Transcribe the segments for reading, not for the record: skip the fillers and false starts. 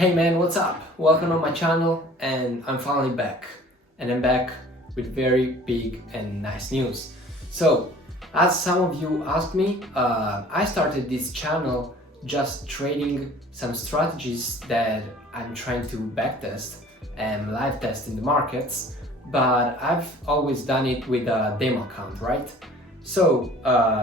Hey man, what's up? Welcome on my channel, and I'm finally back. And I'm back with very big and nice news. So, as some of you asked me, I started this channel just trading some strategies that I'm trying to backtest and live test in the markets, but I've always done it with a demo account, right? So,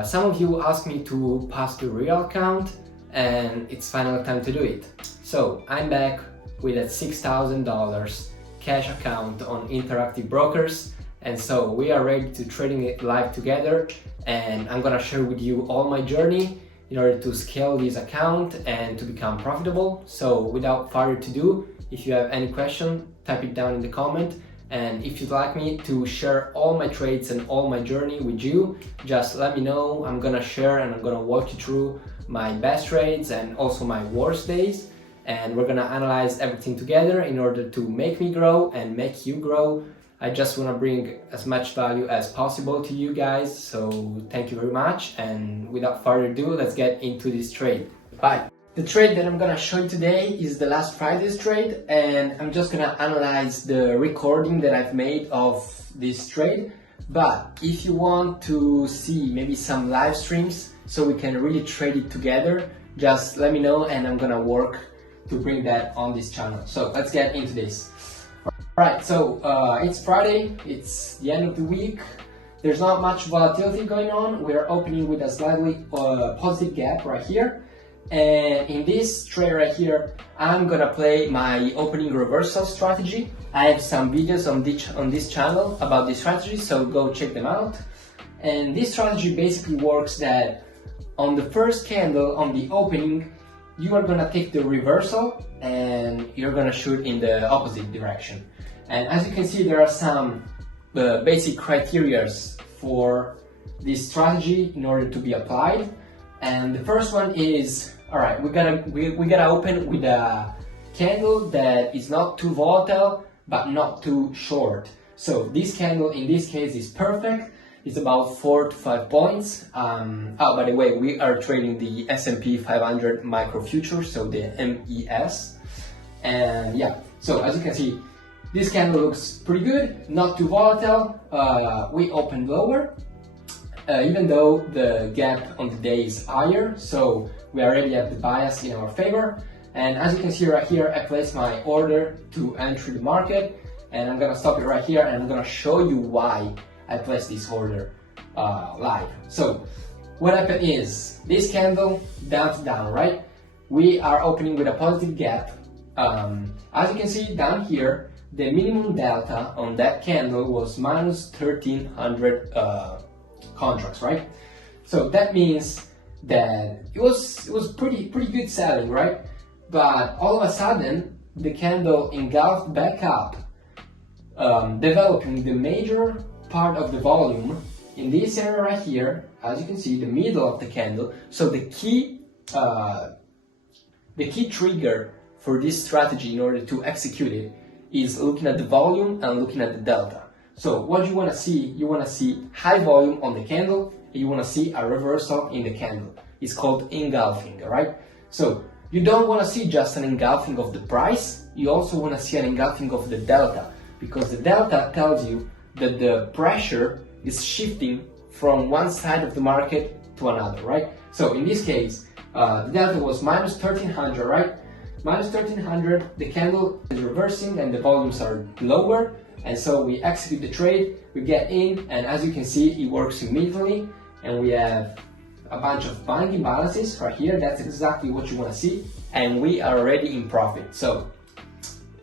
some of you asked me to pass the real account, and it's finally time to do it. So I'm back with a $6,000 cash account on Interactive Brokers, and so we are ready to trading it live together, and I'm gonna share with you all my journey in order to scale this account and to become profitable. So without further ado, if you have any question, type it down in the comment, and if you'd like me to share all my trades and all my journey with you, just let me know. I'm gonna share and I'm gonna walk you through my best trades and also my worst days, and we're gonna analyze everything together in order to make me grow and make you grow. I just wanna bring as much value as possible to you guys, so thank you very much, and without further ado, let's get into this trade. Bye. The trade that I'm gonna show you today is the last Friday's trade, and I'm just gonna analyze the recording that I've made of this trade. But if you want to see maybe some live streams so we can really trade it together, just let me know and I'm gonna work to bring that on this channel. So let's get into this. Alright, so it's Friday, it's the end of the week. There's not much volatility going on. We're opening with a slightly positive gap right here. And in this trade right here, I'm gonna play my opening reversal strategy. I have some videos on this channel about this strategy, so go check them out. And this strategy basically works that on the first candle, on the opening, you are gonna take the reversal and you're gonna shoot in the opposite direction. And as you can see, there are some basic criteria for this strategy in order to be applied. And the first one is, all right, we gotta open with a candle that is not too volatile but not too short. So this candle in this case is perfect. It's about 4 to 5 points. By the way, we are trading the S&P 500 micro futures, so the MES. And yeah, so as you can see, this candle looks pretty good, not too volatile. We opened lower, even though the gap on the day is higher, so we already have the bias in our favor. And as you can see right here, I placed my order to enter the market, and I'm gonna stop it right here, and I'm gonna show you why I placed this order live. So what happened is, this candle bounced down, right? We are opening with a positive gap. As you can see down here, the minimum delta on that candle was minus 1300 contracts, right? So that means that it was pretty good selling, right? But all of a sudden, the candle engulfed back up, developing the major part of the volume in this area right here. As you can see, the middle of the candle. So the key trigger for this strategy in order to execute it is looking at the volume and looking at the delta. So what you want to see, you want to see high volume on the candle, and you want to see a reversal in the candle. It's called engulfing, right? So you don't want to see just an engulfing of the price, you also want to see an engulfing of the delta, because the delta tells you that the pressure is shifting from one side of the market to another, right? So in this case, the delta was minus 1300, right? Minus 1300, the candle is reversing and the volumes are lower, and so we execute the trade, we get in, and as you can see, it works immediately, and we have a bunch of buying imbalances right here. That's exactly what you want to see, and we are already in profit. So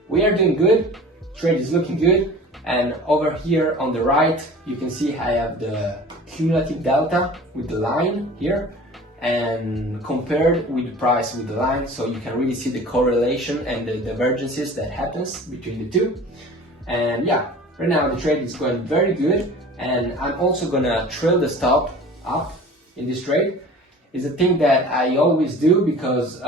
we are doing good, trade is looking good. And over here on the right, you can see I have the cumulative delta with the line here, and compared with the price with the line, so you can really see the correlation and the divergences that happens between the two. And yeah, right now the trade is going very good, and I'm also gonna trail the stop up in this trade. It's a thing that I always do because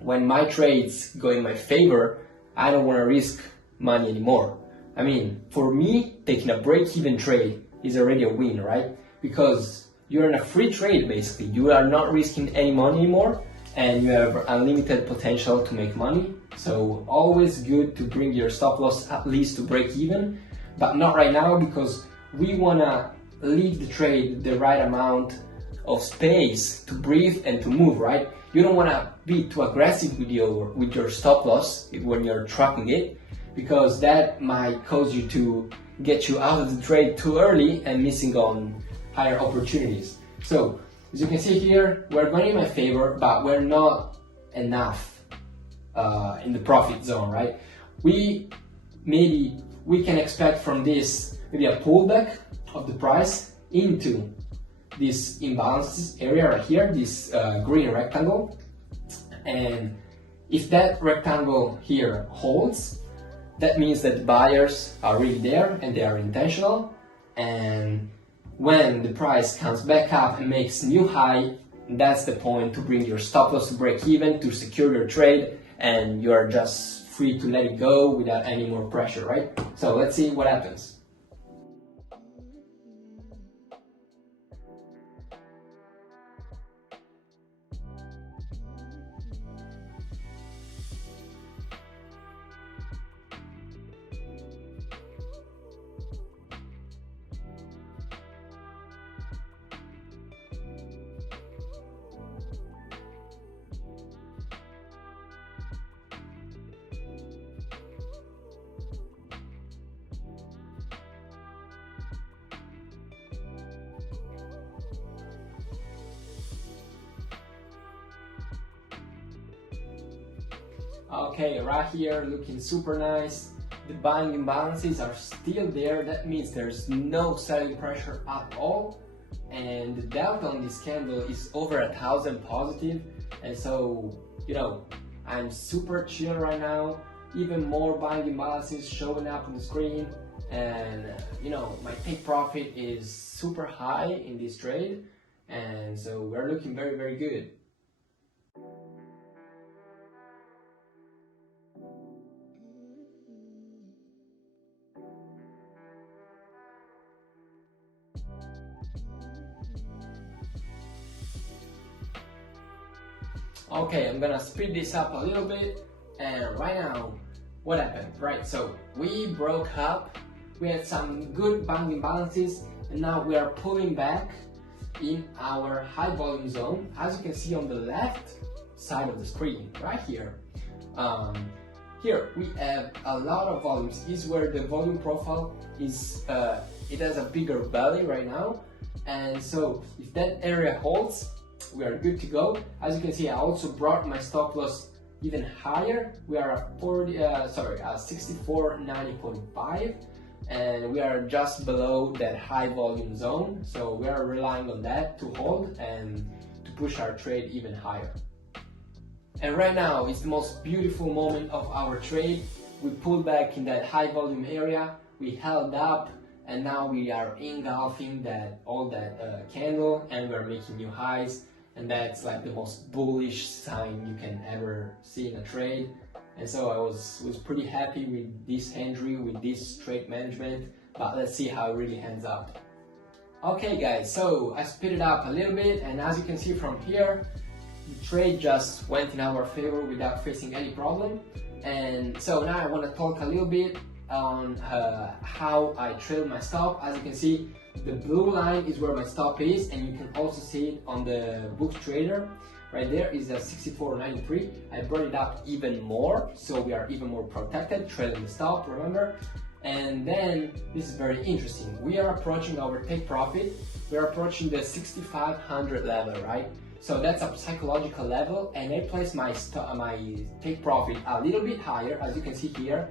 when my trades go in my favor, I don't want to risk money anymore. I mean, for me, taking a break-even trade is already a win, right? Because you're in a free trade, basically. You are not risking any money anymore, and you have unlimited potential to make money. So always good to bring your stop loss at least to break even, but not right now, because we wanna leave the trade the right amount of space to breathe and to move, right? You don't wanna be too aggressive with your stop loss when you're tracking it, because that might cause you to get you out of the trade too early and missing on higher opportunities. So as you can see here, we're going in my favor, but we're not enough in the profit zone, right? We can expect from this maybe a pullback of the price into this imbalances area right here, this green rectangle. And if that rectangle here holds, that means that the buyers are really there and they are intentional. And when the price comes back up and makes new high, that's the point to bring your stop loss to break even, to secure your trade, and you are just free to let it go without any more pressure, right? So let's see what happens. Okay, right here looking super nice. The buying imbalances are still there. That means there's no selling pressure at all. And the delta on this candle is over 1,000 positive. And so, I'm super chill right now. Even more buying imbalances showing up on the screen. And, my take profit is super high in this trade. And so we're looking very, very good. Okay, I'm gonna speed this up a little bit, and right now, what happened, right? So we broke up, we had some good buying imbalances, and now we are pulling back in our high volume zone, as you can see on the left side of the screen, right here. Here we have a lot of volumes. This is where the volume profile is, it has a bigger belly right now, and so if that area holds, we are good to go. As you can see, I also brought my stop loss even higher. We are at 64.90.5, and we are just below that high volume zone. So we are relying on that to hold and to push our trade even higher. And right now is the most beautiful moment of our trade. We pulled back in that high volume area, we held up, and now we are engulfing all that candle, and we're making new highs. And that's like the most bullish sign you can ever see in a trade. And so I was pretty happy with this entry, with this trade management, but let's see how it really ends up. Okay guys, so I sped it up a little bit, and as you can see from here, the trade just went in our favor without facing any problem. And so now I want to talk a little bit on how I trailed my stop. As you can see, the blue line is where my stop is, and you can also see it on the book trader. Right there is a 64.93. I brought it up even more, so we are even more protected, trailing the stop, remember? And then, this is very interesting. We are approaching our take profit. We are approaching the 6,500 level, right? So that's a psychological level, and I place my take profit a little bit higher, as you can see here,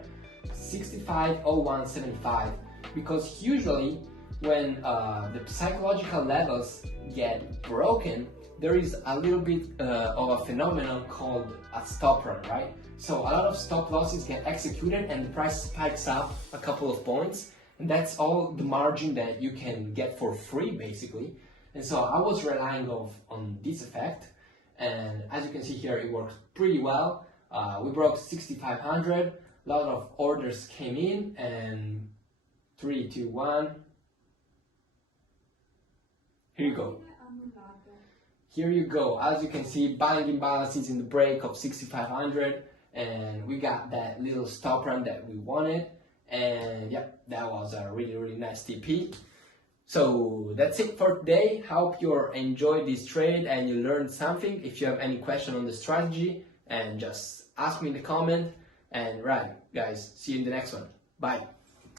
65.0175, because usually when the psychological levels get broken, there is a little bit of a phenomenon called a stop run, right? So a lot of stop losses get executed and the price spikes up a couple of points, and that's all the margin that you can get for free, basically. And so I was relying on this effect, and as you can see here, it worked pretty well. We broke 6,500, a lot of orders came in, and 3, 2, 1. Here you go. here you go. As you can see, buying imbalances in the break of 6,500, and we got that little stop run that we wanted. And yep, that was a really nice TP. So that's it for today. Hope you enjoyed this trade and you learned something. If you have any question on the strategy, and just ask me in the comment. And right, guys, see you in the next one. Bye.